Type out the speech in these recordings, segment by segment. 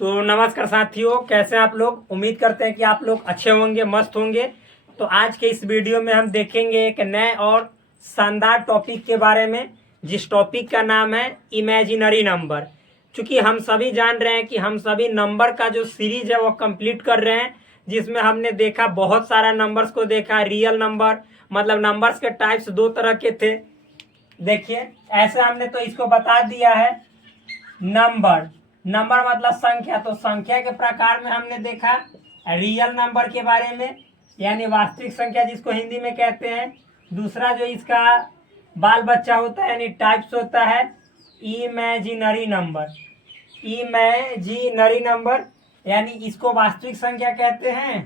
तो नमस्कार साथियों, कैसे हैं आप लोग। उम्मीद करते हैं कि आप लोग अच्छे होंगे, मस्त होंगे। तो आज के इस वीडियो में हम देखेंगे एक नए और शानदार टॉपिक के बारे में, जिस टॉपिक का नाम है इमेजिनरी नंबर। क्योंकि हम सभी जान रहे हैं कि हम सभी नंबर का जो सीरीज है वो कंप्लीट कर रहे हैं, जिसमें हमने देखा बहुत सारा नंबर्स को देखा। रियल नंबर मतलब नंबर्स के टाइप्स दो तरह के थे। देखिए ऐसे हमने तो इसको बता दिया है। नंबर नंबर मतलब संख्या, तो संख्या के प्रकार में हमने देखा रियल नंबर के बारे में, यानी वास्तविक संख्या जिसको हिंदी में कहते हैं। दूसरा जो इसका बाल बच्चा होता है यानी टाइप्स होता है इमेजिनरी नंबर। इमेजिनरी नंबर यानी इसको वास्तविक संख्या कहते हैं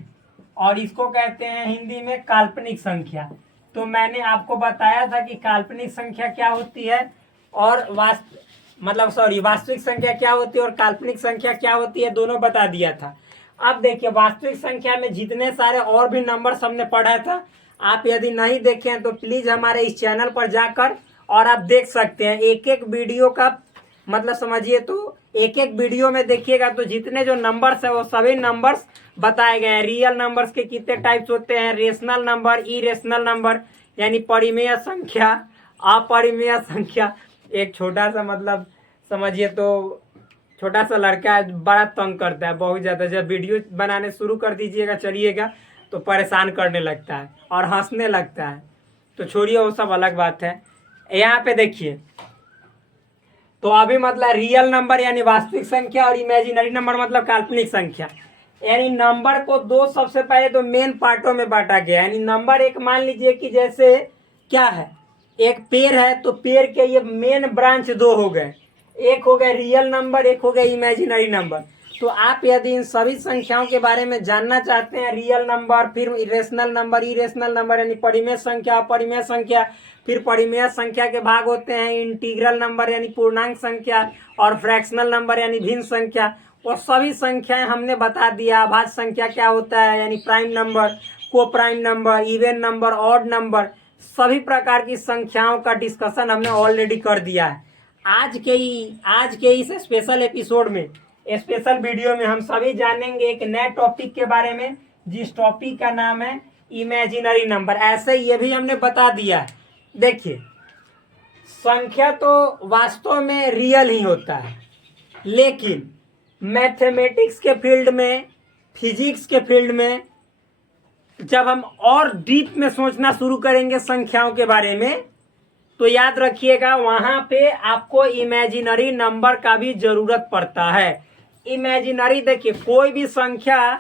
और इसको कहते हैं हिंदी में काल्पनिक संख्या। तो मैंने आपको बताया था कि काल्पनिक संख्या क्या होती है और वास्तविक संख्या क्या होती है और काल्पनिक संख्या क्या होती है, दोनों बता दिया था। अब देखिए वास्तविक संख्या में जितने सारे और भी नंबर्स हमने पढ़ा था, आप यदि नहीं देखे हैं तो प्लीज हमारे इस चैनल पर जाकर और आप देख सकते हैं। एक एक वीडियो का मतलब समझिए तो एक एक वीडियो में देखिएगा तो जितने जो नंबर्स है वो सभी नंबर्स बताए गए हैं। रियल नंबर्स के कितने टाइप्स होते हैं, रेशनल नंबर, इरेशनल नंबर यानी परिमेय संख्या, अपरिमेय संख्या। एक छोटा सा मतलब समझिए तो छोटा सा लड़का बड़ा तंग करता है बहुत ज़्यादा। जब वीडियो बनाने शुरू कर दीजिएगा चलिएगा तो परेशान करने लगता है और हंसने लगता है। तो छोड़िए, वो सब अलग बात है। यहाँ पे देखिए तो अभी मतलब रियल नंबर यानी वास्तविक संख्या और इमेजिनरी नंबर मतलब काल्पनिक संख्या। यानी नंबर को दो सबसे पहले तो मेन पार्टों में बांटा गया। यानी नंबर एक मान लीजिए कि जैसे क्या है, एक पेड़ है तो पेड़ के ये मेन ब्रांच दो हो गए, एक हो गया रियल नंबर, एक हो गया इमेजिनरी नंबर। तो आप यदि इन सभी संख्याओं के बारे में जानना चाहते हैं, रियल नंबर, फिर रेशनल नंबर, इरेशनल नंबर यानी परिमेय संख्या, अपरिमेय संख्या, फिर परिमेय संख्या के भाग होते हैं इंटीग्रल नंबर यानी पूर्णांक संख्या और फ्रैक्शनल नंबर यानी भिन्न संख्या। और सभी संख्याएं हमने बता दिया। आभाज्य संख्या क्या होता है यानी प्राइम नंबर, को prime number, even number, odd number, सभी प्रकार की संख्याओं का डिस्कशन हमने ऑलरेडी कर दिया है। आज के इस स्पेशल एपिसोड में, स्पेशल वीडियो में हम सभी जानेंगे एक नए टॉपिक के बारे में, जिस टॉपिक का नाम है इमेजिनरी नंबर। ऐसे ये भी हमने बता दिया है। देखिए संख्या तो वास्तव में रियल ही होता है, लेकिन मैथमेटिक्स के फील्ड में, फिजिक्स के फील्ड में जब हम और डीप में सोचना शुरू करेंगे संख्याओं के बारे में, तो याद रखिएगा वहां पे आपको इमेजिनरी नंबर का भी जरूरत पड़ता है। इमेजिनरी देखिए कोई भी संख्या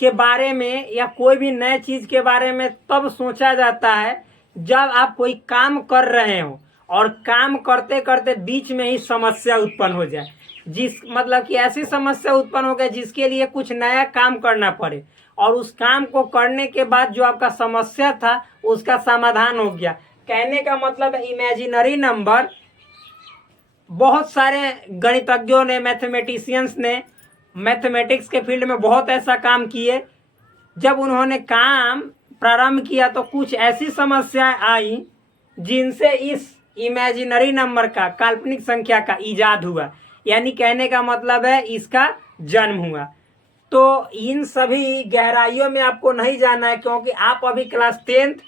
के बारे में या कोई भी नए चीज के बारे में तब सोचा जाता है जब आप कोई काम कर रहे हो और काम करते करते बीच में ही समस्या उत्पन्न हो जाए। जिस मतलब कि ऐसी समस्या उत्पन्न हो गई जिसके लिए कुछ नया काम करना पड़े और उस काम को करने के बाद जो आपका समस्या था उसका समाधान हो गया। कहने का मतलब इमेजिनरी नंबर, बहुत सारे गणितज्ञों ने, मैथमेटिशियंस ने मैथमेटिक्स के फील्ड में बहुत ऐसा काम किए। जब उन्होंने काम प्रारंभ किया तो कुछ ऐसी समस्याएं आई जिनसे इस इमेजिनरी नंबर का, काल्पनिक संख्या का इजाद हुआ, यानी कहने का मतलब है इसका जन्म हुआ। तो इन सभी गहराइयों में आपको नहीं जाना है, क्योंकि आप अभी class 10th,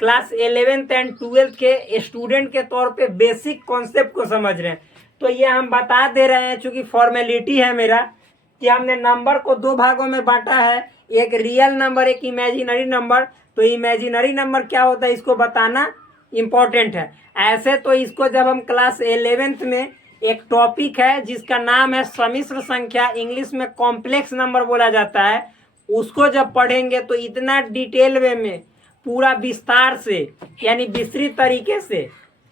class 11th and 12th के स्टूडेंट के तौर पे बेसिक कॉन्सेप्ट को समझ रहे हैं। तो ये हम बता दे रहे हैं, चूंकि फॉर्मेलिटी है मेरा, कि हमने नंबर को दो भागों में बांटा है, एक रियल नंबर, एक इमेजिनरी नंबर। तो इमेजिनरी नंबर क्या होता है इसको बताना इम्पोर्टेंट है। ऐसे तो इसको जब हम क्लास 11th में, एक टॉपिक है जिसका नाम है सम्मिश्र संख्या, इंग्लिश में कॉम्प्लेक्स नंबर बोला जाता है, उसको जब पढ़ेंगे तो इतना डिटेल वे में, पूरा विस्तार से यानी विस्तृत तरीके से,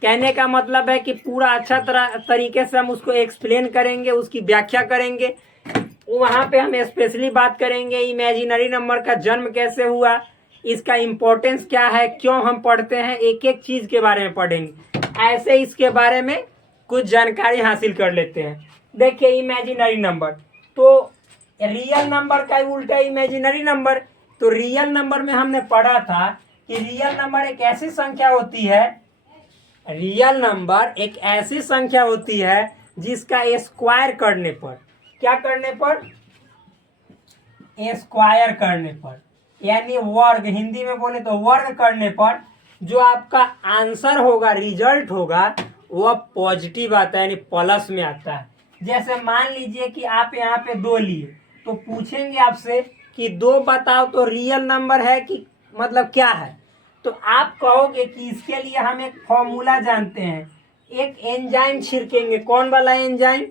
कहने का मतलब है कि पूरा अच्छा तरीके से हम उसको एक्सप्लेन करेंगे, उसकी व्याख्या करेंगे। वहाँ पे हम स्पेशली बात करेंगे इमेजिनरी नंबर का जन्म कैसे हुआ, इसका इम्पोर्टेंस क्या है, क्यों हम पढ़ते हैं, एक एक चीज के बारे में पढ़ेंगे। ऐसे इसके बारे में कुछ जानकारी हासिल कर लेते हैं। देखिए इमेजिनरी नंबर, तो रियल नंबर का उल्टा इमेजिनरी नंबर। तो रियल नंबर में हमने पढ़ा था कि रियल नंबर एक ऐसी संख्या होती है, रियल नंबर एक ऐसी संख्या होती है जिसका स्क्वायर करने पर क्या करने पर? स्क्वायर करने पर, यानी वर्ग, हिंदी में बोले तो वर्ग करने पर जो आपका आंसर होगा, रिजल्ट होगा, वह पॉजिटिव आता है, यानी प्लस में आता है। जैसे मान लीजिए कि आप यहाँ पे 2 लिए, तो पूछेंगे आपसे कि 2 बताओ तो रियल नंबर है कि मतलब क्या है, तो आप कहोगे कि इसके लिए हम एक फॉर्मूला जानते हैं, एक एंजाइम छिड़केंगे। कौन वाला एंजाइम?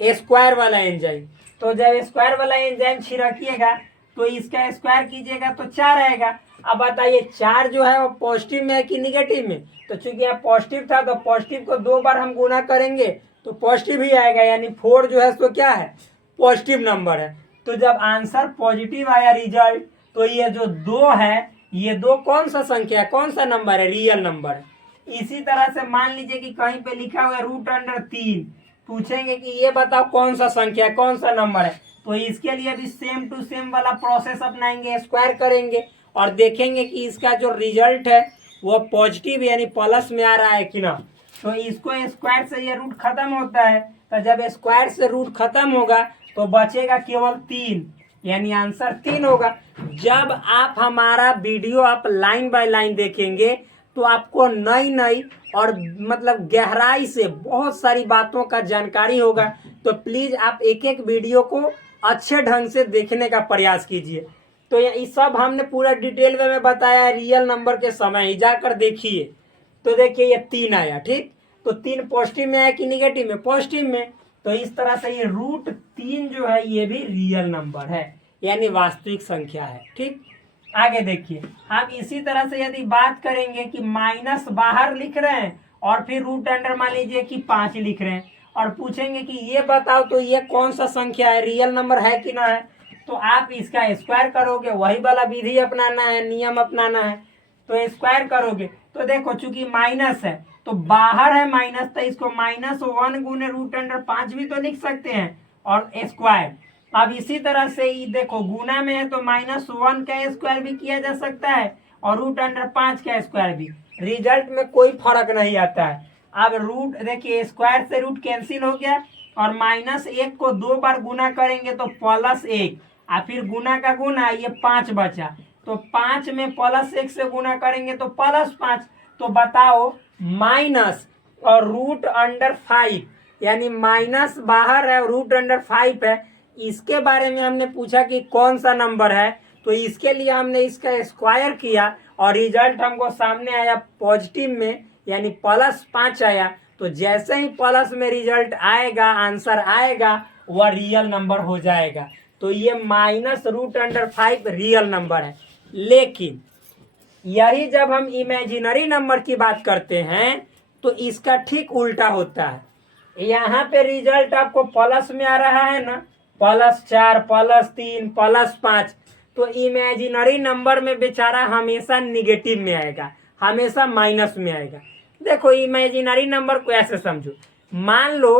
स्क्वायर वाला एंजाइम। तो जब स्क्वायर वाला एंजाइम छिड़किएगा तो इसका स्क्वायर कीजिएगा तो 4 आएगा। अब बताइए 4 जो है वो पॉजिटिव में है कि निगेटिव में? तो चूंकि यहाँ पॉजिटिव था तो पॉजिटिव को 2 बार हम गुना करेंगे तो पॉजिटिव ही आएगा, यानी 4 जो है तो क्या है? पॉजिटिव नंबर है। तो जब आंसर पॉजिटिव आया रिजल्ट, तो ये जो 2 है, ये 2 कौन सा संख्या है, कौन सा नंबर है? रियल नंबर है। इसी तरह से मान लीजिए कि कहीं पे लिखा हुआ है √3, पूछेंगे कि ये बताओ कौन सा संख्या है, कौन सा नंबर है, तो इसके लिए भी सेम टू सेम वाला प्रोसेस अपनाएंगे, स्क्वायर करेंगे और देखेंगे कि इसका जो रिजल्ट है वो पॉजिटिव यानी प्लस में आ रहा है कि ना। तो इसको स्क्वायर से ये रूट खत्म होता है, तो जब स्क्वायर से रूट खत्म होगा तो बचेगा केवल 3, यानी आंसर 3 होगा। जब आप हमारा वीडियो आप लाइन बाय लाइन देखेंगे तो आपको नई नई और मतलब गहराई से बहुत सारी बातों का जानकारी होगा। तो प्लीज आप एक एक वीडियो को अच्छे ढंग से देखने का प्रयास कीजिए। तो ये सब हमने पूरा डिटेल में बताया है, रियल नंबर के समय ही जाकर देखिए। तो देखिए ये 3 आया, ठीक, तो 3 पॉजिटिव में है कि निगेटिव में? पॉजिटिव में। तो इस तरह से ये √3 जो है ये भी रियल नंबर है, यानी वास्तविक संख्या है, ठीक। आगे देखिए, हम इसी तरह से यदि बात करेंगे कि माइनस बाहर लिख रहे हैं और फिर रूट अंडर मान लीजिए कि 5 लिख रहे हैं और पूछेंगे कि ये बताओ तो ये कौन सा संख्या है, रियल नंबर है कि ना है, तो आप इसका स्क्वायर करोगे, वही वाला विधि अपनाना है, नियम अपनाना है। तो स्क्वायर करोगे तो देखो चूंकि माइनस है तो बाहर है माइनस, तो इसको -1 गुने √5 भी तो लिख सकते हैं और स्क्वायर। अब इसी तरह से ही देखो गुना में है तो -1 का स्क्वायर भी किया जा सकता है और √5 का स्क्वायर भी, रिजल्ट में कोई फर्क नहीं आता है। अब रूट देखिए स्क्वायर से रूट कैंसिल हो गया और -1 को 2 बार गुना करेंगे तो +1 और फिर गुना का गुना, ये 5 बचा, तो 5 में +1 से गुना करेंगे तो +5। तो बताओ माइनस और √5, यानी माइनस बाहर है और √5 है, इसके बारे में हमने पूछा कि कौन सा नंबर है, तो इसके लिए हमने इसका स्क्वायर किया और रिजल्ट हमको सामने आया पॉजिटिव में, यानी +5 आया। तो जैसे ही प्लस में रिजल्ट आएगा, आंसर आएगा, वह रियल नंबर हो जाएगा। तो ये -√5 रियल नंबर है। लेकिन यही जब हम इमेजिनरी नंबर की बात करते हैं तो इसका ठीक उल्टा होता है। यहाँ पे रिजल्ट आपको प्लस में आ रहा है ना, +4, +3, +5, तो इमेजिनरी नंबर में बेचारा हमेशा निगेटिव में आएगा, हमेशा माइनस में आएगा। देखो इमेजिनरी नंबर को ऐसे समझो, मान लो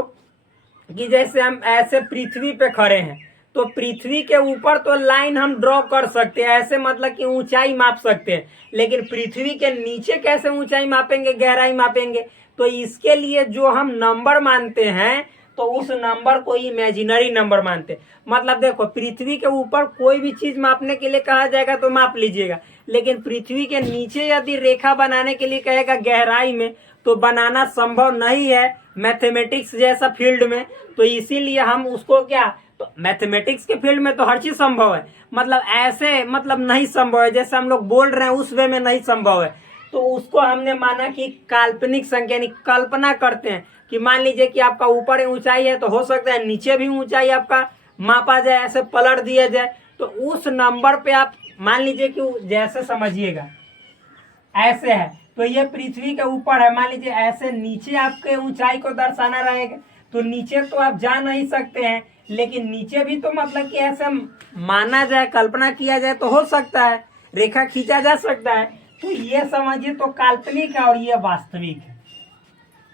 कि जैसे हम ऐसे पृथ्वी पे खड़े हैं तो पृथ्वी के ऊपर तो लाइन हम ड्रॉ कर सकते हैं ऐसे, मतलब कि ऊंचाई माप सकते हैं, लेकिन पृथ्वी के नीचे कैसे ऊंचाई मापेंगे, गहराई मापेंगे? तो इसके लिए जो हम नंबर मानते हैं तो उस नंबर को इमेजिनरी नंबर मानते हैं। मतलब देखो पृथ्वी के ऊपर कोई भी चीज मापने के लिए कहा जाएगा तो माप लीजिएगा, लेकिन पृथ्वी के नीचे यदि रेखा बनाने के लिए कहेगा गहराई में तो बनाना संभव नहीं है मैथमेटिक्स जैसा फील्ड में। तो इसीलिए हम उसको क्या, तो मैथमेटिक्स के फील्ड में तो हर चीज संभव है, मतलब ऐसे मतलब नहीं संभव है, जैसे हम लोग बोल रहे हैं उस वे में नहीं संभव है। तो उसको हमने माना कि काल्पनिक संख्या, यानी कल्पना करते हैं कि मान लीजिए कि आपका ऊपर ऊंचाई है तो हो सकता है नीचे भी ऊंचाई आपका मापा जाए, ऐसे पलट दिया जाए। तो उस नंबर पे आप मान लीजिए कि जैसे समझिएगा ऐसे है तो ये पृथ्वी के ऊपर है, मान लीजिए ऐसे नीचे आपके ऊंचाई को दर्शाना रहेगा, तो नीचे तो आप जा नहीं सकते हैं, लेकिन नीचे भी तो मतलब कि ऐसे माना जाए, कल्पना किया जाए तो हो सकता है, रेखा खींचा जा सकता है। तो ये समझिए तो काल्पनिक है और ये वास्तविक है,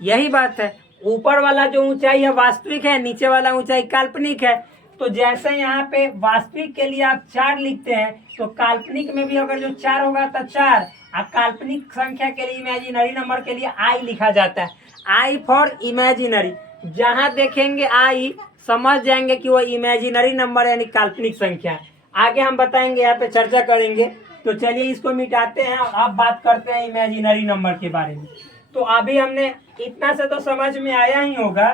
यही बात है। ऊपर वाला जो ऊंचाई है वास्तविक है, नीचे वाला ऊंचाई काल्पनिक है। तो जैसे यहाँ पे वास्तविक के लिए आप 4 लिखते हैं तो काल्पनिक में भी अगर जो 4 होगा तो 4, और काल्पनिक संख्या के लिए इमेजिनरी नंबर के लिए I लिखा जाता है, I फॉर इमेजिनरी। जहां देखेंगे आई समझ जाएंगे कि वो इमेजिनरी नंबर यानी काल्पनिक संख्या है। आगे हम बताएंगे, यहाँ पे चर्चा करेंगे। तो चलिए इसको मिटाते हैं और अब बात करते हैं इमेजिनरी नंबर के बारे में। तो अभी हमने इतना से तो समझ में आया ही होगा,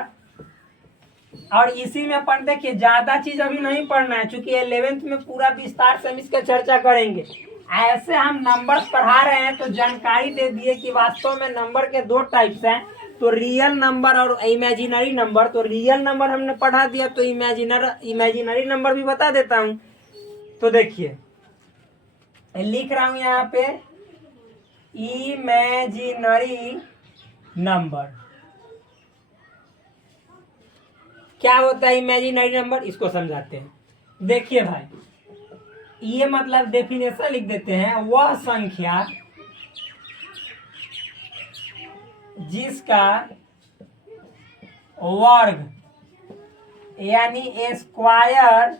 और इसी में अपन देखिए ज्यादा चीज अभी नहीं पढ़ना है, क्योंकि 11th में पूरा विस्तार से हम इसका चर्चा करेंगे। ऐसे हम नंबर्स पढ़ा रहे हैं तो जानकारी दे दिए कि वास्तव में नंबर के दो टाइप्स हैं, तो रियल नंबर और इमेजिनरी नंबर। तो रियल नंबर हमने पढ़ा दिया, तो इमेजिनरी नंबर भी बता देता हूं। तो देखिए लिख रहा हूं यहाँ पे इमेजिनरी नंबर। क्या होता है इमेजिनरी नंबर, इसको समझाते हैं। देखिए भाई, ये मतलब डेफिनेशन लिख देते हैं, वह संख्या जिसका वर्ग यानी स्क्वायर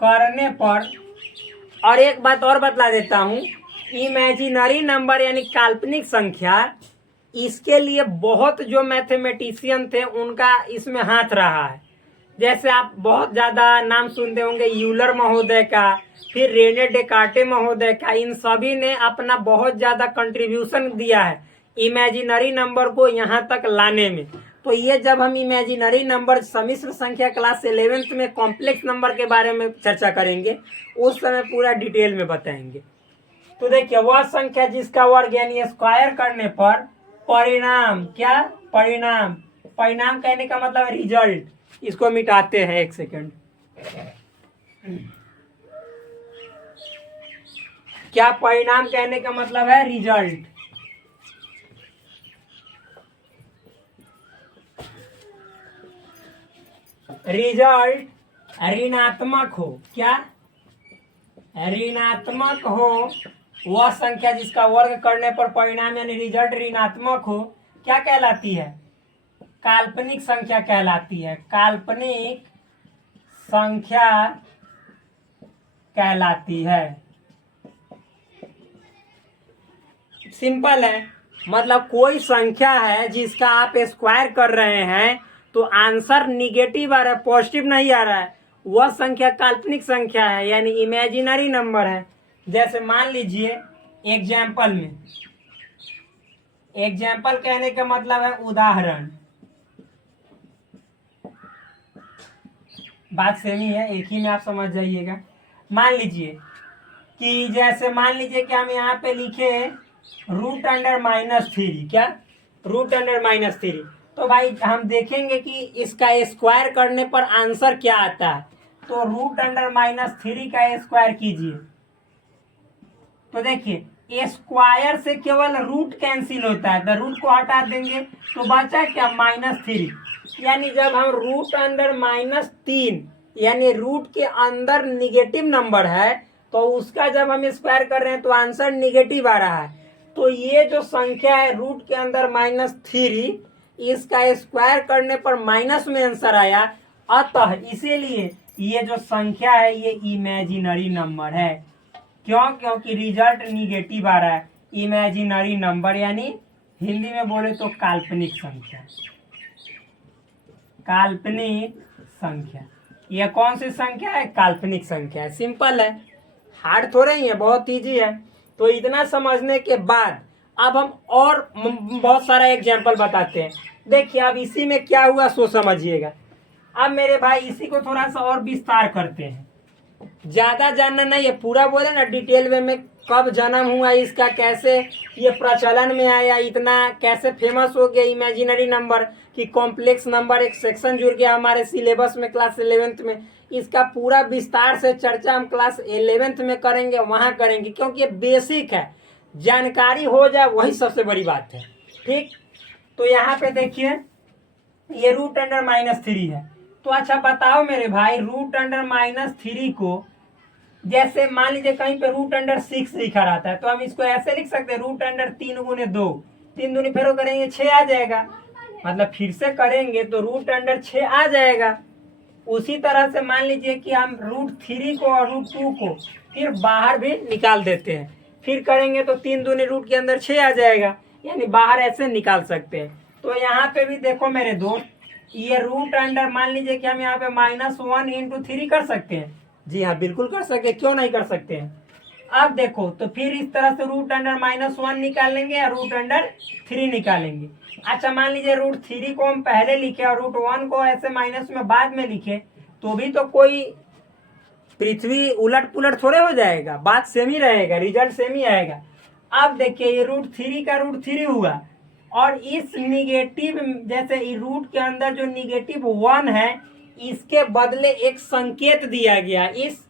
करने पर, और एक बात और बतला देता हूं, इमेजिनरी नंबर यानी काल्पनिक संख्या, इसके लिए बहुत जो मैथमेटिशियन थे उनका इसमें हाथ रहा है। जैसे आप बहुत ज्यादा नाम सुनते होंगे यूलर महोदय का, फिर रेने डेकार्टे महोदय का, इन सभी ने अपना बहुत ज्यादा कंट्रीब्यूशन दिया है इमेजिनरी नंबर को यहाँ तक लाने में। तो ये जब हम इमेजिनरी नंबर सम्मिश्र संख्या क्लास 11th में कॉम्प्लेक्स नंबर के बारे में चर्चा करेंगे, उस समय पूरा डिटेल में बताएंगे। तो देखिए, वह संख्या जिसका वर्ग यानी स्क्वायर करने पर परिणाम, क्या परिणाम, परिणाम कहने का मतलब रिजल्ट। इसको मिटाते हैं, एक सेकंड। क्या परिणाम कहने का मतलब है रिजल्ट। रिजल्ट ऋणात्मक हो, क्या ऋणात्मक हो, वह संख्या जिसका वर्ग करने पर परिणाम यानी रिजल्ट ऋणात्मक हो, क्या कहलाती है, काल्पनिक संख्या कहलाती है। काल्पनिक संख्या कहलाती है। सिंपल है, मतलब कोई संख्या है जिसका आप स्क्वायर कर रहे हैं तो आंसर निगेटिव आ रहा है, पॉजिटिव नहीं आ रहा है, वह संख्या काल्पनिक संख्या है यानी इमेजिनरी नंबर है। जैसे मान लीजिए एग्जाम्पल में, एग्जाम्पल कहने का मतलब है उदाहरण, बात सेम ही है, एक ही में आप समझ जाइएगा। मान लीजिए कि जैसे मान लीजिए कि हम यहाँ पे लिखे √3, क्या √3। तो भाई हम देखेंगे कि इसका स्क्वायर करने पर आंसर क्या आता है। तो √3 का स्क्वायर कीजिए, तो देखिए स्क्वायर से केवल रूट कैंसिल होता है, तो रूट को हटा देंगे तो बचा क्या, -3। यानी जब हम √3 यानी रूट के अंदर निगेटिव नंबर है तो उसका जब हम स्क्वायर कर रहे हैं तो आंसर निगेटिव आ रहा है। तो ये जो संख्या है रूट के अंदर -3, इसका स्क्वायर करने पर माइनस में आंसर आया, अतः इसीलिए ये जो संख्या है ये इमेजिनरी नंबर है। क्यों, क्योंकि रिजल्ट निगेटिव आ रहा है। इमेजिनरी नंबर यानी हिंदी में बोले तो काल्पनिक संख्या। काल्पनिक संख्या, यह कौन सी संख्या है, काल्पनिक संख्या है। सिंपल है, हार्ड थोड़ा ही है, बहुत इजी है। तो इतना समझने के बाद अब हम और बहुत सारा एग्जाम्पल बताते हैं। देखिए अब इसी में क्या हुआ सो समझिएगा। अब मेरे भाई इसी को थोड़ा सा और विस्तार करते हैं, ज्यादा जानना नहीं है, पूरा बोले ना डिटेल में कब जन्म हुआ इसका, कैसे ये प्रचलन में आया, इतना कैसे फेमस हो गया इमेजिनरी नंबर कि कॉम्प्लेक्स नंबर एक सेक्शन जुड़ गया हमारे सिलेबस में क्लास 11th में। इसका पूरा विस्तार से चर्चा हम क्लास 11th में करेंगे, वहां करेंगे, क्योंकि ये बेसिक है, जानकारी हो जाए वही सबसे बड़ी बात है। ठीक, तो यहाँ पे देखिए ये √3 है। तो अच्छा बताओ मेरे भाई, √3 को जैसे मान लीजिए कहीं पे √6 लिखा रहता है तो हम इसको ऐसे लिख सकते हैं, √3 गुने 2, 3 दूनी फेरो करेंगे 6 आ जाएगा, मतलब फिर से करेंगे तो √6 आ जाएगा। उसी तरह से मान लीजिए कि हम √3 को और √2 को फिर बाहर भी निकाल देते हैं, फिर करेंगे तो 3 दूनी रूट के अंदर 6 आ जाएगा, यानी बाहर ऐसे निकाल सकते हैं। तो यहाँ पे भी देखो मेरे दोस्त, ये रूट अंडर, मान लीजिए कि हम यहाँ पे -1 × 3 कर सकते हैं। जी हाँ, बिल्कुल कर सकते हैं, क्यों नहीं कर सकते हैं। अब देखो, तो फिर इस तरह से रूट अंडर -1 निकालेंगे या रूट अंडर 3 निकालेंगे। अच्छा, मान लीजिए √3 को हम पहले लिखे और √1 को ऐसे माइनस में बाद में लिखे, तो भी तो कोई पृथ्वी उलट पुलट थोड़े हो जाएगा, बात सेम ही रहेगा, रिजल्ट सेम ही आएगा। अब देखिए, ये √3 का √3 हुआ, और इस निगेटिव, जैसे रूट के अंदर जो -1 है, इसके बदले एक संकेत दिया गया। इस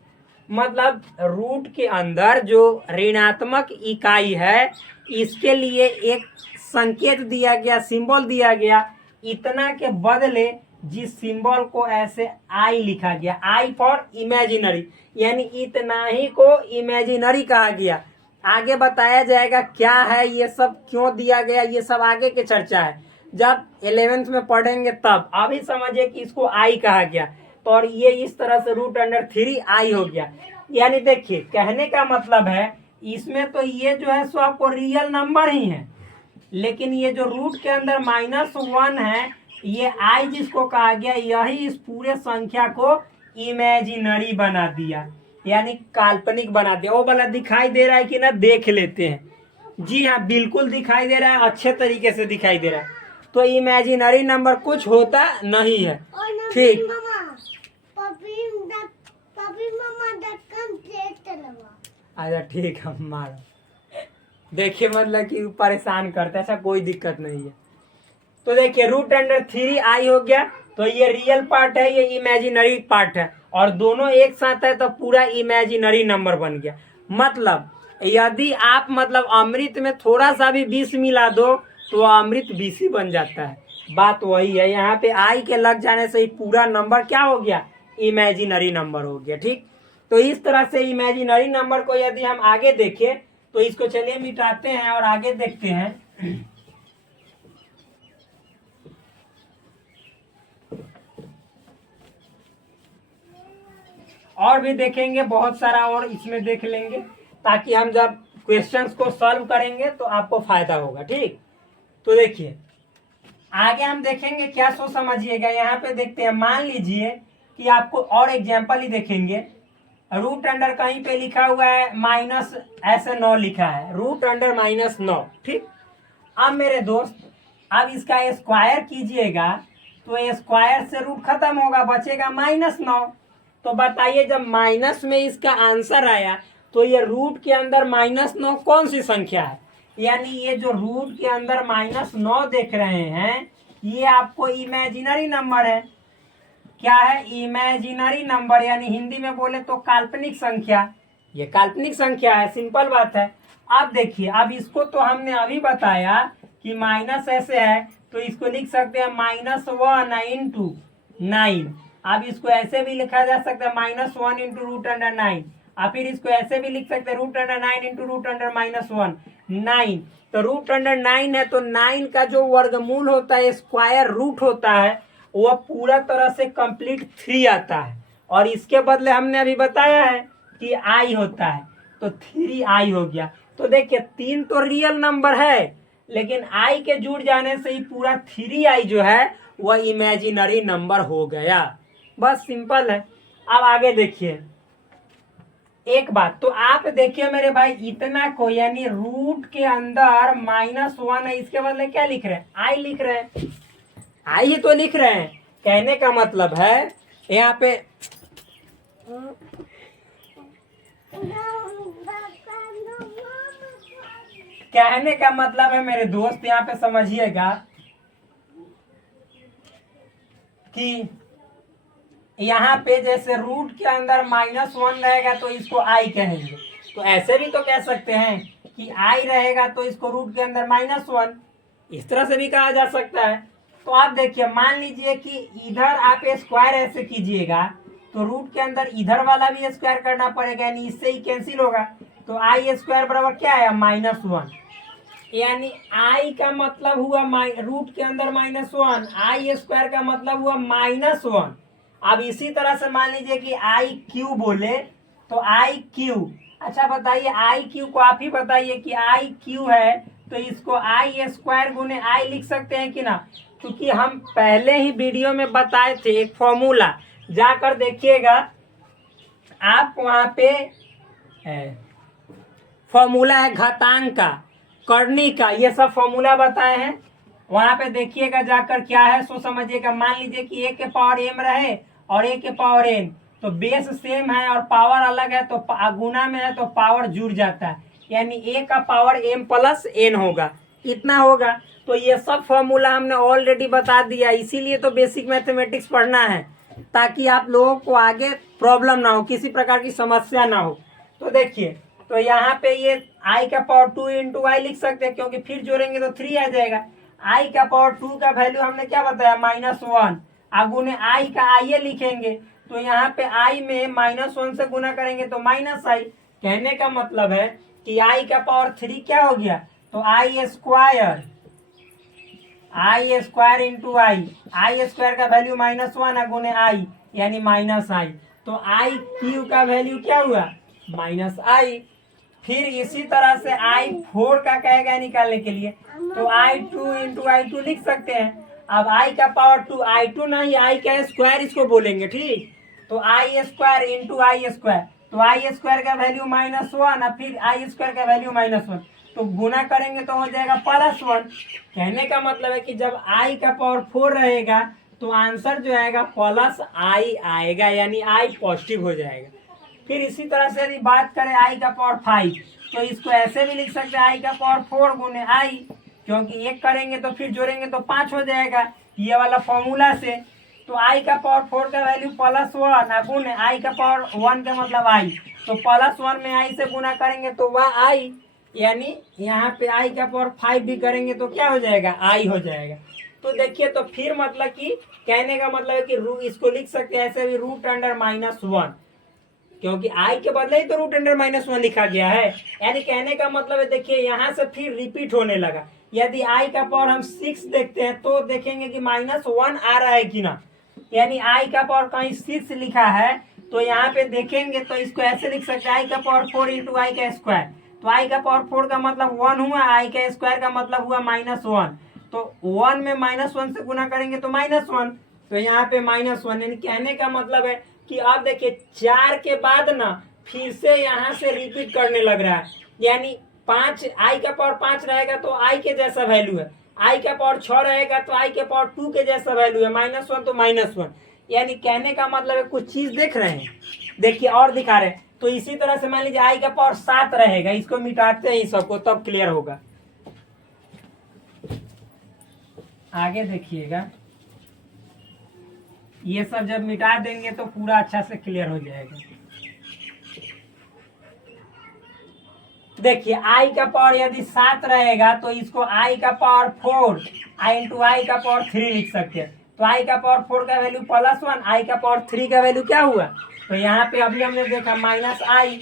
मतलब रूट के अंदर जो ऋणात्मक इकाई है, इसके लिए एक संकेत दिया गया, सिंबल दिया गया। इतना के बदले जिस सिंबल को ऐसे आई लिखा गया, आई फॉर इमेजिनरी, यानी इतना ही को इमेजिनरी कहा गया। आगे बताया जाएगा क्या है ये सब, क्यों दिया गया, ये सब आगे की चर्चा है, जब 11th में पढ़ेंगे तब। अभी समझिए कि इसको आई कहा गया, तो और ये इस तरह से √3 आई हो गया। यानी देखिए, कहने का मतलब है, इसमें तो ये जो है सो आपको रियल नंबर ही है, लेकिन ये जो रूट के अंदर -1 है, ये आई जिसको कहा गया, यही इस पूरे संख्या को इमेजिनरी बना दिया, यानी काल्पनिक बना दिया। वो वाला दिखाई दे रहा है कि ना, देख लेते हैं। जी हाँ, बिल्कुल दिखाई दे रहा है, अच्छे तरीके से दिखाई दे रहा है। तो इमेजिनरी नंबर कुछ होता नहीं है, ठीक। अच्छा ठीक है, मारो। देखिए, मतलब कि परेशान करते, ऐसा कोई दिक्कत नहीं है। तो देखिए, √3 आई हो गया, तो ये रियल पार्ट है, ये इमेजिनरी पार्ट है, और दोनों एक साथ है तो पूरा इमेजिनरी नंबर बन गया। मतलब यदि आप मतलब अमृत में थोड़ा सा भी विष मिला दो तो अमृत विष ही बन जाता है। बात वही है, यहाँ पे आई के लग जाने से ही पूरा नंबर क्या हो गया, इमेजिनरी नंबर हो गया, ठीक। तो इस तरह से इमेजिनरी नंबर को यदि हम आगे देखें, तो इसको चलिए मिटाते हैं और आगे देखते हैं। और भी देखेंगे बहुत सारा, और इसमें देख लेंगे, ताकि हम जब क्वेश्चंस को सॉल्व करेंगे तो आपको फायदा होगा, ठीक। तो देखिए, आगे हम देखेंगे क्या, सो समझिएगा। यहाँ पे देखते हैं, मान लीजिए कि आपको और एग्जाम्पल ही देखेंगे। रूट अंडर कहीं पे लिखा हुआ है माइनस ऐसे 9 लिखा है, रूट अंडर -9, ठीक। अब मेरे दोस्त, अब इसका स्क्वायर कीजिएगा तो स्क्वायर से रूट खत्म होगा, बचेगा -9। तो बताइए, जब माइनस में इसका आंसर आया तो ये रूट के अंदर -9 कौन सी संख्या है। यानी ये जो रूट के अंदर -9 देख रहे हैं, ये आपको इमेजिनरी नंबर है। क्या है, इमेजिनरी नंबर, यानी हिंदी में बोले तो काल्पनिक संख्या। ये काल्पनिक संख्या है, सिंपल बात है। अब देखिए, अब इसको तो हमने अभी बताया कि माइनस ऐसे है, तो इसको लिख सकते हैं -1 × 9। अब इसको ऐसे भी लिखा जा सकता है -1 × √9, और फिर इसको ऐसे भी लिख सकते हैं √9 × √1 9। तो √9 है, तो 9 का जो वर्गमूल होता है, स्क्वायर रूट होता है, वह पूरा तरह से कंप्लीट 3 आता है। और इसके बदले हमने अभी बताया है कि आई होता है, तो 3 आई हो गया। तो देखिए, 3 तो रियल नंबर है, लेकिन आई के जुड़ जाने से ही पूरा 3 आई जो है वह इमेजिनरी नंबर हो गया। बस सिंपल है। अब आगे देखिए एक बात, तो आप देखिए मेरे भाई, इतना को यानी रूट के अंदर -1 है, इसके बदले क्या लिख रहे हैं, आई लिख रहे हैं, आई ही तो लिख रहे हैं। कहने का मतलब है यहाँ पे कहने का मतलब है मेरे दोस्त, यहाँ पे समझिएगा कि यहाँ पे जैसे रूट के अंदर -1 रहेगा तो इसको आई कहेंगे, तो ऐसे भी तो कह सकते हैं कि आई रहेगा तो इसको रूट के अंदर -1, इस तरह से भी कहा जा सकता है। तो आप देखिए, मान लीजिए कि इधर आप स्क्वायर ऐसे कीजिएगा, तो रूट के अंदर इधर वाला भी स्क्वायर करना पड़ेगा, यानी इससे ही कैंसिल होगा। तो आई² बराबर क्या है, -1, यानी आई का मतलब हुआ रूट के अंदर -1, आई² का मतलब हुआ -1। अब इसी तरह से मान लीजिए कि IQ बोले, तो IQ, अच्छा बताइए IQ को आप ही बताइए कि IQ है तो इसको आई स्क्वायर गुने आई लिख सकते हैं कि ना, क्योंकि हम पहले ही वीडियो में बताए थे एक फॉर्मूला, जाकर देखिएगा आप, वहां पे फॉर्मूला है घातांक का, करनी का, ये सब फॉर्मूला बताए हैं, वहां पे देखिएगा जाकर क्या है सो समझिएगा। मान लीजिए कि ए के पावर एम रहे और ए के पावर एन, तो बेस सेम है और पावर अलग है, तो गुना में है तो पावर जुड़ जाता है, यानी ए का पावर एम प्लस एन होगा, इतना होगा। तो ये सब फॉर्मूला हमने ऑलरेडी बता दिया, इसीलिए तो बेसिक मैथमेटिक्स पढ़ना है, ताकि आप लोगों को आगे प्रॉब्लम ना हो, किसी प्रकार की समस्या ना हो। तो देखिए, तो यहाँ पे ये आई का पावर 2 इंटू आई लिख सकते हैं, क्योंकि फिर जोड़ेंगे तो 3 आ जाएगा। आई का पावर 2 का वैल्यू हमने क्या बताया, -1, गुने आई का आई लिखेंगे, तो यहाँ पे आई में -1 से गुना करेंगे तो -i। कहने का मतलब है कि आई का पावर 3 क्या हो गया, तो आई स्क्वायर इंटू आई स्क्वायर का वैल्यू -1 गुने आई, यानी -i। तो आई क्यू का वैल्यू क्या हुआ, -i। फिर इसी तरह से I4 का कहेगा निकालने के लिए, तो I2 इंटू I2 लिख सकते हैं। अब I का पावर 2, I2 नहीं, I का स्क्वायर इसको बोलेंगे, ठीक। तो I square into I square, तो आई स्क्वायर का वैल्यू -1 और फिर आई स्क्वायर का वैल्यू -1, तो गुना करेंगे तो हो जाएगा +1। कहने का मतलब है कि जब I का पावर 4 रहेगा तो आंसर जो आएगा +i आएगा, यानी I पॉजिटिव हो जाएगा। फिर इसी तरह से यदि बात करें आई का पावर 5, तो इसको ऐसे भी लिख सकते हैं आई का पावर 4 गुने आई, क्योंकि एक करेंगे तो फिर जोड़ेंगे तो 5 हो जाएगा, ये वाला फॉर्मूला से। तो आई का पावर 4 का वैल्यू +1 गुने आई का पावर 1 का मतलब आई, तो +1 में आई से गुना करेंगे तो वह आई, यानी यहाँ पे आई का पावर 5 भी करेंगे तो क्या हो जाएगा, आई हो जाएगा। तो देखिए, तो फिर मतलब कि कहने का मतलब है कि इसको लिख सकते हैं ऐसे भी √1, क्योंकि आई के बदले ही तो √1 लिखा गया है। यानी कहने का मतलब है, देखिए यहाँ से फिर रिपीट होने लगा। यदि आई का पावर हम 6 देखते हैं तो देखेंगे कि -1 आ रहा है कि ना, यानी आई का पावर कहीं 6 लिखा है, तो यहाँ पे देखेंगे तो इसको ऐसे लिख सकते हैं आई का पावर 4 इंटू आई का स्क्वायर। तो आई का पावर 4 का मतलब 1 हुआ, आई का स्क्वायर का मतलब हुआ -1, तो 1 में -1 से गुना करेंगे तो -1, तो यहाँ पे -1। यानी कहने का मतलब है कि अब देखिए 4 के बाद ना फिर से यहाँ से रिपीट करने लग रहा है, यानी 5, आई का पावर 5 रहेगा तो आई के जैसा वैल्यू है, आई का पावर 6 रहेगा तो आई के पावर 2 के जैसा वैल्यू है, -1 तो -1। यानी कहने का मतलब है कुछ चीज देख रहे हैं, देखिए और दिखा रहे हैं। तो इसी तरह से मान लीजिए आई का पावर 7 रहेगा, इसको मिटाते हैं सबको तब क्लियर होगा। आगे देखिएगा, ये सब जब मिटा देंगे तो पूरा अच्छा से क्लियर हो जाएगा। देखिए आई का पावर यदि 7 रहेगा तो इसको आई का पावर 4 इंटू आई का पावर 3 लिख सकते हैं। तो आई का पावर 4 का वैल्यू +1, आई का पावर 3 का वैल्यू क्या हुआ, तो यहाँ पे अभी हमने देखा -i।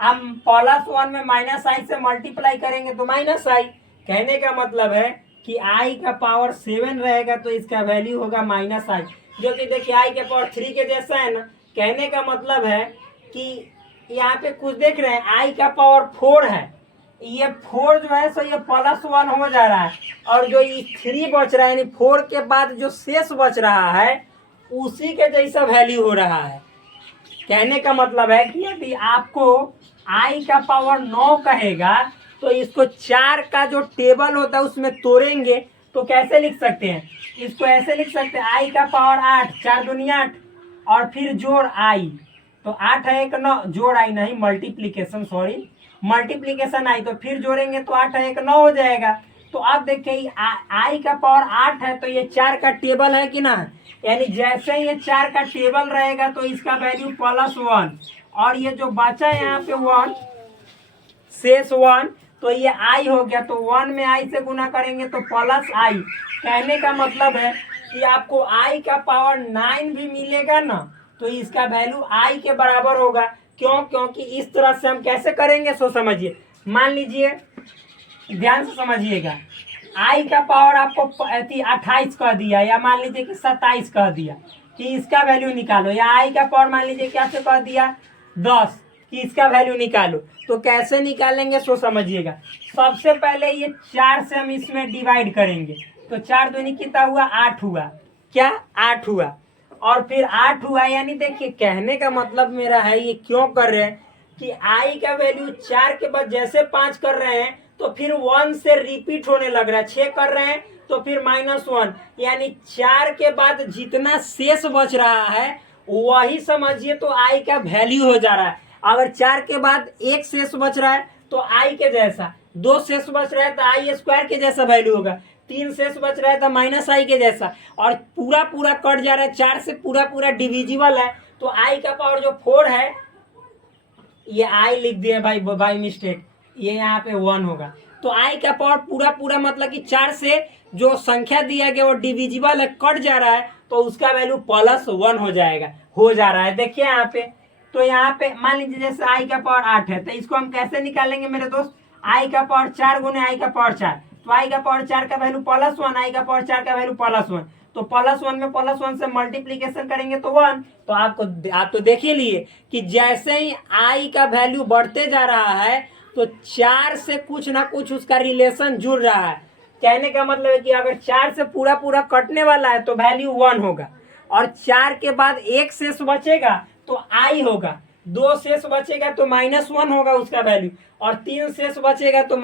अब +1 में -i से मल्टीप्लाई करेंगे तो -i। कहने का मतलब है कि आई का पावर 7 रहेगा तो इसका वैल्यू होगा -i, जो कि देखिए आई के पावर 3 के जैसा है ना। कहने का मतलब है कि यहाँ पे कुछ देख रहे हैं, आई का पावर 4 है, ये 4 जो है सो ये +1 हो जा रहा है, और जो ये 3 बच रहा है, यानी 4 के बाद जो शेष बच रहा है उसी के जैसा वैल्यू हो रहा है। कहने का मतलब है कि यदि आपको आई का पावर 9 कहेगा तो इसको 4 का जो टेबल होता है उसमें तोड़ेंगे तो कैसे लिख सकते हैं, इसको ऐसे लिख सकते हैं आई का पावर 8, 4 दूनी 8, और फिर जोड़ आई, तो 8 है 1 9, जोड़ आई नहीं मल्टीप्लीकेशन आई, तो फिर जोड़ेंगे तो 8 है 1 9 हो जाएगा। तो अब देखिए आई का पावर 8 है तो ये 4 का टेबल है कि ना, यानी जैसे ये 4 का टेबल रहेगा तो इसका वैल्यू +1, और ये जो बचा यहाँ पे 1 शेष 1, तो ये आई हो गया, तो 1 में आई से गुना करेंगे तो +i। कहने का मतलब है कि आपको आई का पावर 9 भी मिलेगा ना तो इसका वैल्यू आई के बराबर होगा। क्यों, क्योंकि इस तरह से हम कैसे करेंगे सो समझिए। मान लीजिए, ध्यान से समझिएगा, आई का पावर आपको 28 कह दिया, या मान लीजिए कि 27 कह दिया कि इसका वैल्यू निकालो, या आई का पावर मान लीजिए क्या से कह दिया 10, कि इसका वैल्यू निकालो। तो कैसे निकालेंगे सो समझिएगा। सबसे पहले ये 4 से हम इसमें डिवाइड करेंगे, तो 4 दूनी कितना हुआ 8 हुआ, क्या 8 हुआ। और फिर 8 हुआ, यानी देखिए कहने का मतलब मेरा है ये क्यों कर रहे हैं कि आई का वैल्यू 4 के बाद जैसे 5 कर रहे हैं तो फिर 1 से रिपीट होने लग रहा है, 6 कर रहे हैं तो फिर -1, यानी 4 के बाद जितना शेष बच रहा है वही समझिए तो आई का वैल्यू हो जा रहा है। अगर 4 के बाद 1 शेष बच रहा है तो आई के जैसा, 2 शेष बच रहा है तो आई स्क्वायर के जैसा वैल्यू होगा, 3 शेष बच रहा है तो -i के जैसा, और पूरा पूरा कट जा रहा है, 4 से पूरा पूरा डिविजिबल है, तो आई का पावर जो 4 है, ये आई लिख दिए भाई बाई मिस्टेक, ये यहाँ पे 1 होगा। तो आई का पावर पूरा पूरा मतलब कि 4 से जो संख्या दिया गया वो डिविजिबल है, कट जा रहा है, तो उसका वैल्यू +1 हो जाएगा, हो जा रहा है। देखिए यहाँ पे, तो यहाँ पे मान लीजिए जैसे आई का पावर 8 है, तो इसको हम कैसे निकालेंगे मेरे दोस्त, आई का पावर 4 गुने आई का पावर 4, तो आई का पावर 4 का वैल्यू +1, आई का पावर 4 का वैल्यू +1, तो +1 में +1 से मल्टीप्लीकेशन करेंगे तो 1। तो आप तो देख ही लिए कि जैसे ही आई का वैल्यू बढ़ते जा रहा है तो 4 से कुछ ना कुछ उसका रिलेशन जुड़ रहा है। कहने का मतलब है कि अगर 4 से पूरा पूरा कटने वाला है तो वैल्यू 1 होगा, और 4 के बाद 1 शेष बचेगा तो आई होगा, 2 शेष बचेगा तो -1 होगा उसका वैल्यू, और 3 शेष बचेगा तो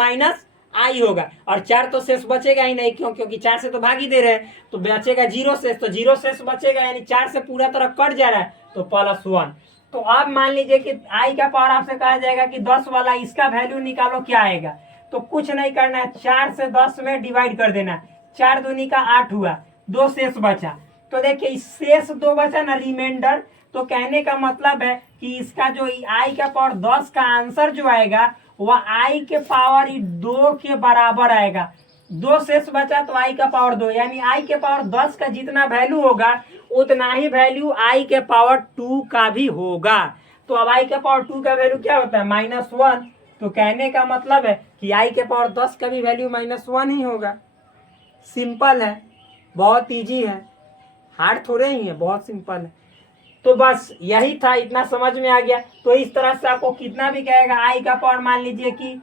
-i होगा, और 4 तो शेष बचेगा ही नहीं, क्योंकि 4 से तो भाग ही दे रहे हैं, तो बचेगा 0 शेष, तो 0 शेष बचेगा, यानी 4 से पूरा तरह कट जा रहा है तो +1। तो अब मान लीजिए कि आई का पावर आपसे कहा जाएगा कि 10 वाला, इसका वैल्यू निकालो, क्या आएगा, तो कुछ नहीं करना है, 4 से 10 में डिवाइड कर देना है, 4 दूनी का 8 हुआ, 2 शेष बचा, तो देखिए शेष 2 बचा ना, रिमाइंडर। तो कहने का मतलब है कि इसका जो आई का पावर 10 का आंसर जो आएगा वह आई के पावर 2 के बराबर आएगा, 2 शेष बचा तो आई का पावर 2, यानी आई के पावर 10 का जितना वैल्यू होगा उतना ही वैल्यू आई के पावर 2 का भी होगा। तो अब आई के पावर 2 का वैल्यू क्या होता है, -1। तो कहने का मतलब है कि आई के पावर 10 का भी वैल्यू -1 ही होगा। सिंपल है, बहुत इजी है, हार्ड थोड़े ही है, बहुत सिंपल है। तो बस यही था, इतना समझ में आ गया। तो इस तरह से आपको कितना भी कहेगा आई का पावर, मान लीजिए कि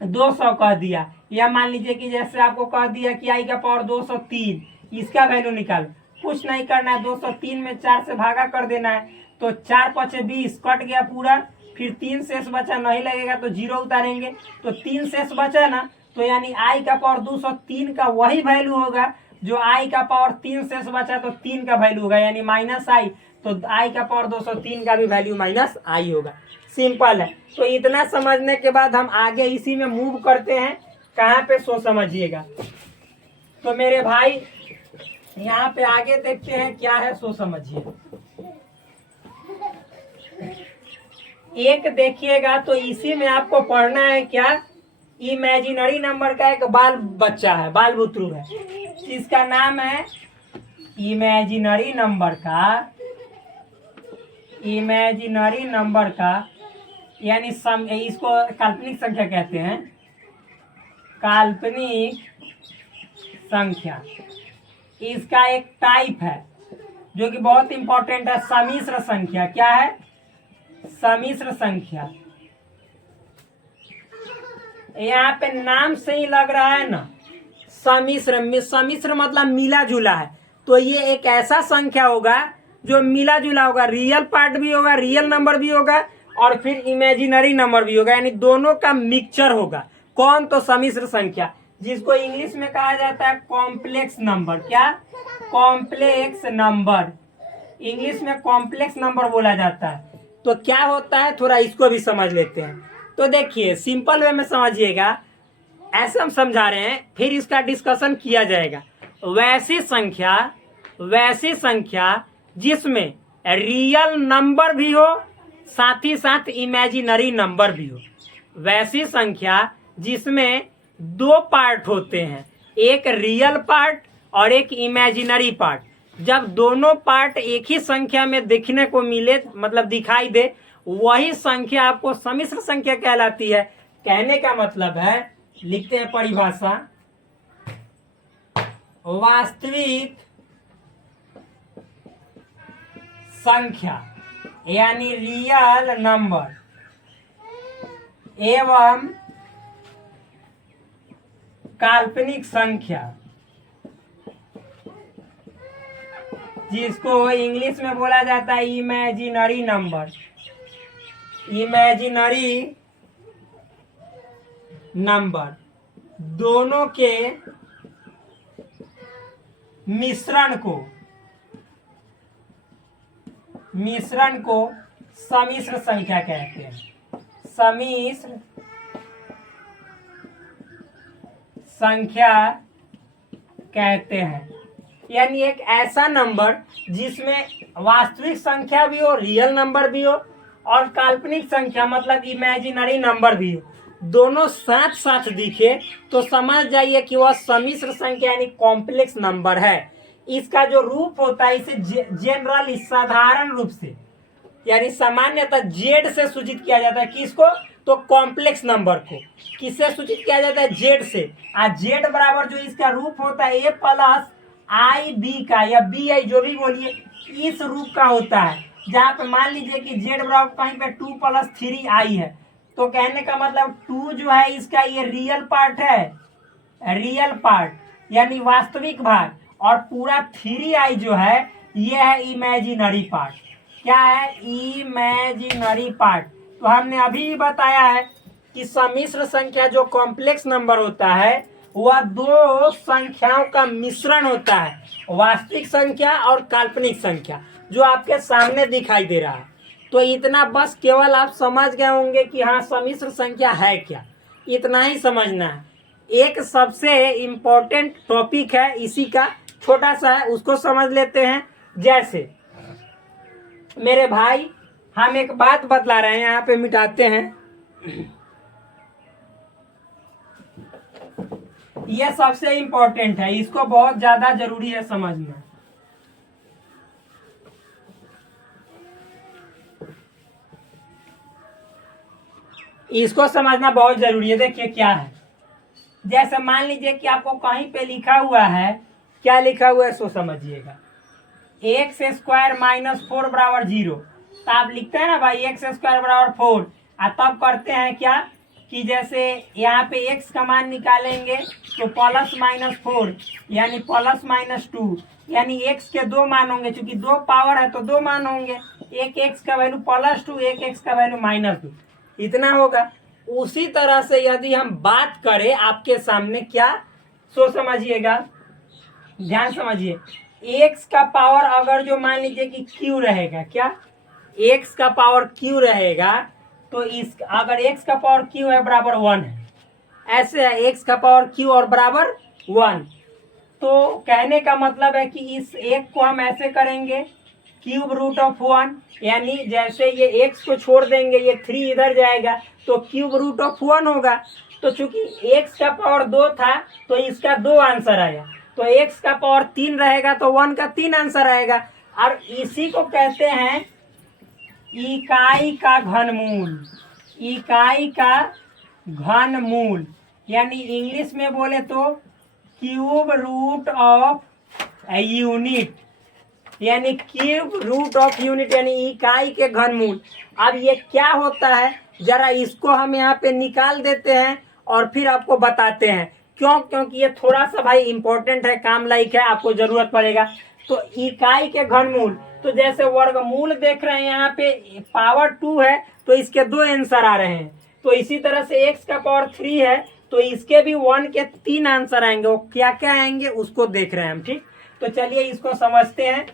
200 कह दिया, या मान लीजिए कि जैसे आपको कह दिया कि आई का पावर 203, इसका वैल्यू निकालो, कुछ नहीं करना है, 203 में 4 से भागा कर देना है, तो 4 × 20 कट गया पूरा, फिर 3 शेष बचा, नहीं लगेगा तो 0 उतारेंगे, तो 3 शेष बचा ना, तो यानी आई का पावर 203 का वही वैल्यू होगा जो आई का पावर 3 शेष बचा तो 3 का वैल्यू होगा, यानी -i, तो आई का पावर 203 का भी वैल्यू -i होगा। सिंपल है। तो इतना समझने के बाद हम आगे इसी में मूव करते हैं, कहाँ पे सो समझिएगा। तो मेरे भाई यहाँ पे आगे देखते हैं क्या है, सो समझिए। एक देखिएगा तो इसी में आपको पढ़ना है क्या, इमेजिनरी नंबर का एक बाल बच्चा है, बाल बुतरू है, इसका नाम है इमेजिनरी नंबर का, यानी इसको काल्पनिक संख्या कहते हैं, काल्पनिक संख्या। इसका एक टाइप है जो कि बहुत इंपॉर्टेंट है, सम्मिश्र संख्या। क्या है, सम्मिश्र संख्या। यहाँ पे नाम से ही लग रहा है ना, सम्मिश्र मतलब मिला जुला है, तो ये एक ऐसा संख्या होगा जो मिला जुला होगा, रियल पार्ट भी होगा, रियल नंबर भी होगा, और फिर इमेजिनरी नंबर भी होगा, यानी दोनों का मिक्सचर होगा। कौन, तो सम्मिश्र संख्या, जिसको इंग्लिश में कहा जाता है कॉम्प्लेक्स नंबर। क्या, कॉम्प्लेक्स नंबर, इंग्लिश में कॉम्प्लेक्स नंबर बोला जाता है। तो क्या होता है, थोड़ा इसको भी समझ लेते हैं। तो देखिए सिंपल वे में समझिएगा, ऐसे हम समझा रहे हैं, फिर इसका डिस्कशन किया जाएगा। वैसी संख्या जिसमें रियल नंबर भी हो, साथ ही साथ इमेजिनरी नंबर भी हो। वैसी संख्या जिसमें 2 पार्ट होते हैं, एक रियल पार्ट और एक इमेजिनरी पार्ट। जब दोनों पार्ट एक ही संख्या में दिखने को मिले, मतलब दिखाई दे, वही संख्या आपको सम्मिश्र संख्या कहलाती है। कहने का मतलब है, लिखते हैं परिभाषा, वास्तविक संख्या यानी रियल नंबर एवं काल्पनिक संख्या, जिसको इंग्लिश में बोला जाता है इमेजिनरी नंबर। इमेजिनरी नंबर दोनों के मिश्रण को सम्मिश्र संख्या कहते हैं। सम्मिश्र संख्या कहते हैं, यानी एक ऐसा नंबर जिसमें वास्तविक संख्या भी हो, रियल नंबर भी हो, और काल्पनिक संख्या मतलब इमेजिनरी नंबर भी हो, दोनों साथ साथ दिखे तो समझ जाइए कि वह सम्मिश्र संख्या यानी कॉम्प्लेक्स नंबर है। इसका जो रूप होता है इसे जनरल साधारण रूप से यानी सामान्यतः जेड से सूचित किया जाता है। किसको? तो कॉम्प्लेक्स नंबर को किससे सूचित किया जाता है? जेड से। जेड बराबर जो इसका रूप होता है ए प्लस आई बी का या बी आई जो भी बोलिए, इस रूप का होता है। जहाँ पे मान लीजिए कि जेड बराबर कहीं पे 2 + 3 आई है, तो कहने का मतलब 2 जो है इसका ये रियल पार्ट है, रियल पार्ट यानी वास्तविक भाग, और पूरा 3 आई जो है ये है इमेजिनरी पार्ट। क्या है? Imaginary part. तो हमने अभी भी बताया है कि सम्मिश्र संख्या जो कॉम्प्लेक्स नंबर होता है वह दो संख्याओं का मिश्रण होता है, वास्तविक संख्या और काल्पनिक संख्या, जो आपके सामने दिखाई दे रहा है। तो इतना बस केवल आप समझ गए होंगे कि हाँ सम्मिश्र संख्या है क्या, इतना ही समझना है। एक सबसे इम्पोर्टेंट टॉपिक है इसी का, छोटा सा है, उसको समझ लेते हैं। जैसे मेरे भाई हम एक बात बतला रहे हैं, यहाँ पे मिटाते हैं। यह सबसे इम्पोर्टेंट है, इसको बहुत ज्यादा जरूरी है समझना। इसको समझना बहुत जरूरी है। देखिए क्या है, जैसे मान लीजिए कि आपको कहीं पे लिखा हुआ है, क्या लिखा हुआ है सो समझिएगा, x² - 4 बराबर 0। तो आप लिखते हैं ना भाई x² बराबर 4, तब करते हैं क्या कि जैसे यहाँ पे x का मान निकालेंगे तो +-4 यानी +-2, यानी x के 2 मान होंगे, चूंकि 2 पावर है तो 2 मान होंगे, एक x का वैल्यू +2, एक x का वैल्यू -2, इतना होगा। उसी तरह से यदि हम बात करें आपके सामने, क्या सो समझिएगा, ध्यान समझिए, x का पावर अगर जो मान लीजिए कि q रहेगा, क्या x का पावर q रहेगा, तो इस अगर x का पावर q है बराबर 1 है, ऐसे है x का पावर q और बराबर 1, तो कहने का मतलब है कि इस एक को हम ऐसे करेंगे √1, यानी जैसे ये x को छोड़ देंगे ये 3 इधर जाएगा तो √1 होगा। तो चूंकि x का पावर 2 था तो इसका 2 आंसर आया, तो x का पावर 3 रहेगा तो 1 का 3 आंसर आएगा। और इसी को कहते हैं इकाई का घनमूल। इकाई का घनमूल यानी इंग्लिश में बोले तो क्यूब रूट ऑफ यूनिट, यानी क्यूब रूट ऑफ यूनिट यानी इकाई के घनमूल। अब ये क्या होता है जरा इसको हम यहाँ पे निकाल देते हैं और फिर आपको बताते हैं। क्यों? क्योंकि ये थोड़ा सा भाई इंपॉर्टेंट है, काम लायक है, आपको जरूरत पड़ेगा। तो इकाई के घनमूल, तो जैसे वर्गमूल देख रहे हैं यहाँ पे पावर 2 है तो इसके 2 आंसर आ रहे हैं, तो इसी तरह से x का पावर 3 है तो इसके भी 1 के 3 आंसर आएंगे। वो क्या क्या आएंगे उसको देख रहे हैं हम, ठीक। तो चलिए इसको समझते हैं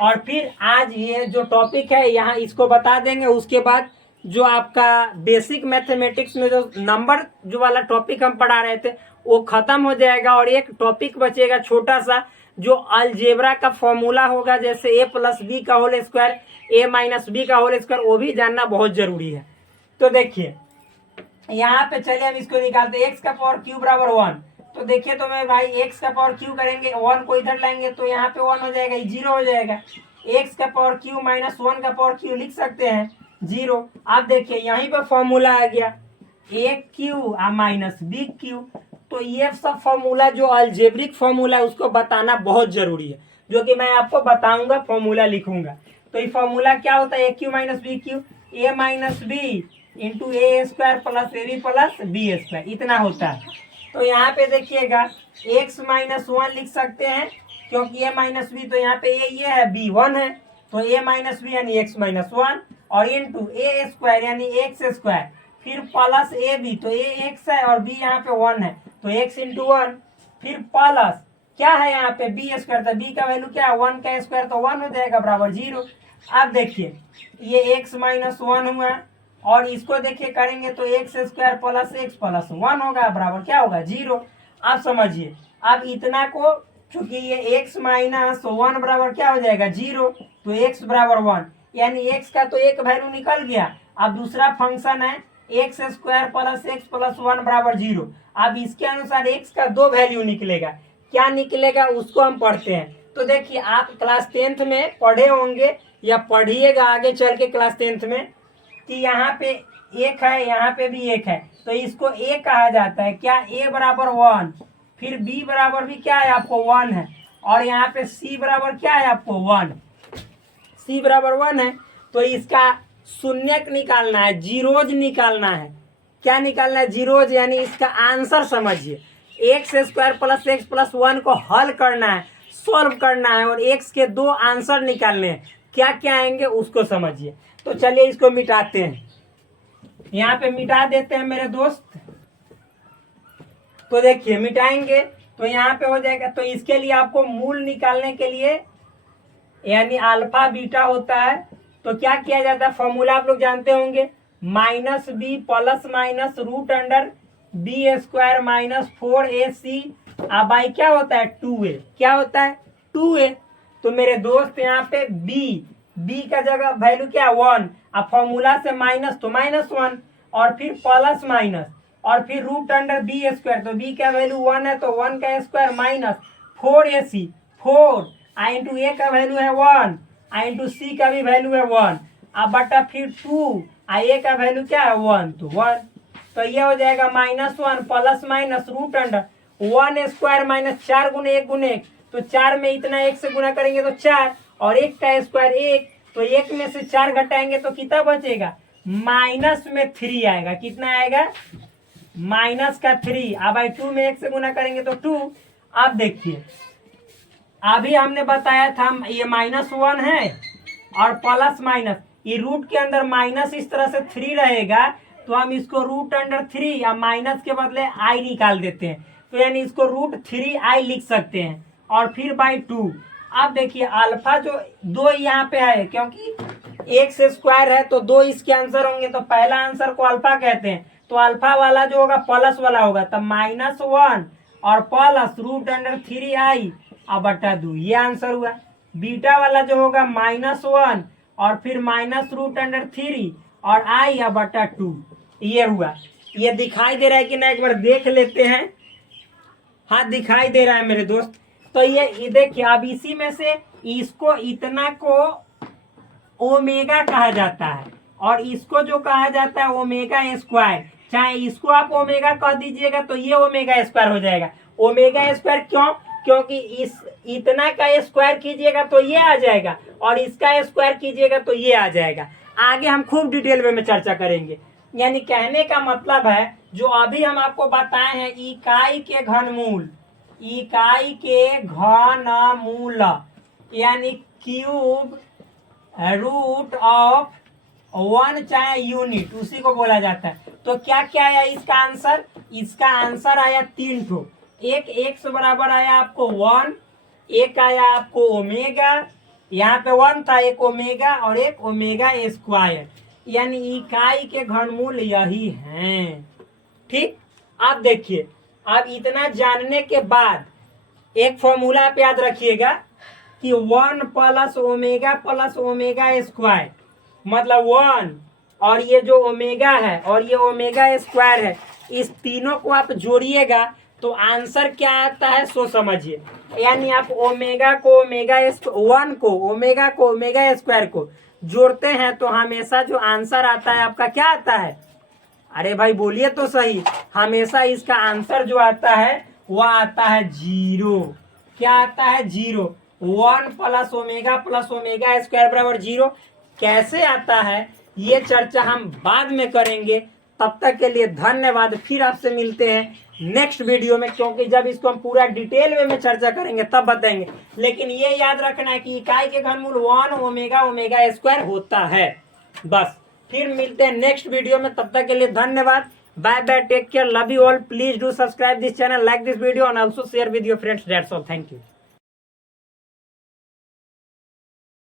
और फिर आज ये जो टॉपिक है यहाँ इसको बता देंगे। उसके बाद जो आपका बेसिक मैथमेटिक्स में जो नंबर जो वाला टॉपिक हम पढ़ा रहे थे वो खत्म हो जाएगा और एक टॉपिक बचेगा छोटा सा जो अलजेब्रा का फॉर्मूला होगा, जैसे a + b का होल स्क्वायर, a - b का होल स्क्वायर, वो भी जानना बहुत जरूरी है। तो देखिए यहाँ पे चलिए हम इसको निकालते हैं। x का पावर q बराबर 1, तो देखिए तो मैं भाई x का पावर q करेंगे, 1 को इधर लाएंगे तो यहाँ पे 1 हो जाएगा, 0 हो जाएगा। x का पावर q - 1 का पावर q लिख सकते हैं 0। अब देखिए यहीं पे फॉर्मूला आ गया aq - bq। तो ये सब फॉर्मूला जो अलजेब्रिक फॉर्मूला है उसको बताना बहुत जरूरी है, जो कि मैं आपको बताऊंगा, फॉर्मूला लिखूंगा। तो ये फॉर्मूला क्या होता है, A cube minus B cube, A minus B into A square plus A B plus B square, इतना होता है। तो यहाँ पे देखिएगा x माइनस 1 लिख सकते हैं, क्योंकि a माइनस बी, तो यहाँ पे a ये है, b 1 है, तो a माइनस बी यानी x माइनस 1 और इंटू ए स्क्वायर यानी x स्क्वायर, फिर प्लस ए बी, तो a x है और b यहाँ पे 1 है, तो x इंटू 1, फिर प्लस क्या है यहाँ पे बी स्क्वायर, तो b का वैल्यू क्या है 1 का स्क्वायर, तो 1 हो जाएगा बराबर 0। अब देखिए ये x माइनस 1 हुआ और इसको देखिए करेंगे तो x square plus x plus 1 होगा बराबर क्या होगा 0। अब समझिए, अब इतना को चूंकि ये x माइनस 1 बराबर क्या हो जाएगा 0, तो x बराबर 1 यानी x का तो एक वैल्यू निकल गया। अब दूसरा फंक्शन है x square plus x plus 1 बराबर 0। अब इसके अनुसार x का दो वैल्यू निकलेगा, क्या निकलेगा उसको हम पढ़ते हैं। तो देखिए आप क्लास 10th में पढ़े होंगे या पढ़िएगा आगे चल के क्लास 10th में कि यहाँ पे एक है, यहाँ पे भी एक है, तो इसको a कहा जाता है, क्या a बराबर 1, फिर b बराबर भी क्या है आपको 1 है, और यहाँ पे c बराबर क्या है आपको 1, c बराबर 1 है। तो इसका शून्यक निकालना है, जीरोज निकालना है, क्या निकालना है जीरोज, यानी इसका आंसर समझिए, x square plus x plus 1 को हल करना है, सॉल्व करना है और x के दो आंसर निकालने हैं, क्या क्या आएंगे उसको समझिए। तो चलिए इसको मिटाते हैं, यहाँ पे मिटा देते हैं मेरे दोस्त। तो देखिए मिटाएंगे तो यहाँ पे हो जाएगा, तो इसके लिए आपको मूल निकालने के लिए यानी अल्फा बीटा होता है, तो क्या किया जाता है, फॉर्मूला आप लोग जानते होंगे, minus B plus minus root under B square minus 4ac by क्या होता है 2a, क्या होता है 2a। तो मेरे दोस्त यहाँ पे b का जगह वैल्यू क्या है 1, अब फॉर्मूला से माइनस तो -1 और फिर प्लस माइनस और फिर रूट अंडर बी स्क्वायर, तो b का वैल्यू 1 है तो 1 का स्क्वायर माइनस 4ac 4 आई इंटू ए का वैल्यू है 1 आई इंटू सी का भी वैल्यू है 1, अब बटा फिर 2 आई ए का वैल्यू क्या है 1 तो 1, तो ये हो जाएगा -1 plus minus root under 1 square minus 4 गुने 1 गुने 1, तो 4 में इतना 1 से गुना करेंगे तो 4 और 1 का स्क्वायर 1, तो 1 में से 4 घटाएंगे तो कितना बचेगा माइनस में 3 आएगा, कितना आएगा माइनस का 3, अब 2 में 1 से गुना करेंगे तो 2। अब देखिए अभी हमने बताया था ये -1 है और प्लस माइनस, ये रूट के अंदर माइनस इस तरह से 3 रहेगा, तो हम इसको रूट अंडर 3 या माइनस के बदले आई निकाल देते हैं, तो यानी इसको रूट 3i लिख सकते हैं और फिर बाई 2। अब देखिए अल्फा जो 2 यहाँ पे है, क्योंकि एक्स स्क्वायर है तो 2 इसके आंसर होंगे, तो पहला आंसर को अल्फा कहते हैं, तो अल्फा वाला जो होगा प्लस वाला होगा, तब -1 और प्लस रूट अंडर 3i अब बटा 2, ये आंसर हुआ। बीटा वाला जो होगा -1 और फिर माइनस रूट अंडर 3 और i अब बटा 2, ये हुआ। ये दिखाई दे रहा है कि ना, एक बार देख लेते हैं। हाँ दिखाई दे रहा है मेरे दोस्त। तो ये देखिए अब इसी में से इसको इतना को ओमेगा कहा जाता है और इसको जो कहा जाता है ओमेगा स्क्वायर, चाहे इसको आप ओमेगा कह दीजिएगा तो ये ओमेगा स्क्वायर हो जाएगा। ओमेगा स्क्वायर क्यों, क्योंकि इस इतना का स्क्वायर कीजिएगा तो ये आ जाएगा और इसका स्क्वायर कीजिएगा तो ये आ जाएगा। आगे हम खूब डिटेल में चर्चा करेंगे। यानी कहने का मतलब है जो अभी हम आपको बताए हैं, इकाई के घनमूल, इकाई के घनमूल यानी क्यूब रूट ऑफ 1 चाहे यूनिट, उसी को बोला जाता है। तो क्या क्या आया इसका आंसर, इसका आंसर आया 3 ठो। एक x बराबर आया आपको 1, एक आया आपको ओमेगा, यहाँ पे 1 था, एक ओमेगा और एक ओमेगा स्क्वायर, यानी इकाई के घनमूल यही हैं। ठीक, अब देखिए अब इतना जानने के बाद एक फॉर्मूला आप याद रखिएगा कि 1 प्लस ओमेगा स्क्वायर, मतलब 1 और ये जो ओमेगा है और ये ओमेगा स्क्वायर है, इस तीनों को आप जोड़िएगा तो आंसर क्या आता है सो समझिए। यानी आप ओमेगा को ओमेगा 1 को ओमेगा स्क्वायर को जोड़ते हैं तो हमेशा जो आंसर आता है आपका क्या आता है, अरे भाई बोलिए तो सही, हमेशा इसका आंसर जो आता है वह आता है 0। क्या आता है 0, 1 प्लस ओमेगा स्क्वायर बराबर 0 कैसे आता है ये चर्चा हम बाद में करेंगे। तब तक के लिए धन्यवाद। फिर आपसे मिलते हैं नेक्स्ट वीडियो में, क्योंकि जब इसको हम पूरा डिटेल वे में चर्चा करेंगे तब बताएंगे। लेकिन ये याद रखना है कि इकाई के घनमूल 1 ओमेगा स्क्वायर होता है। बस फिर मिलते हैं नेक्स्ट वीडियो में, तब तक के लिए धन्यवाद। Bye bye, take care, love you all. Please do subscribe this channel, like this video and also share with your friends. That's all, thank you.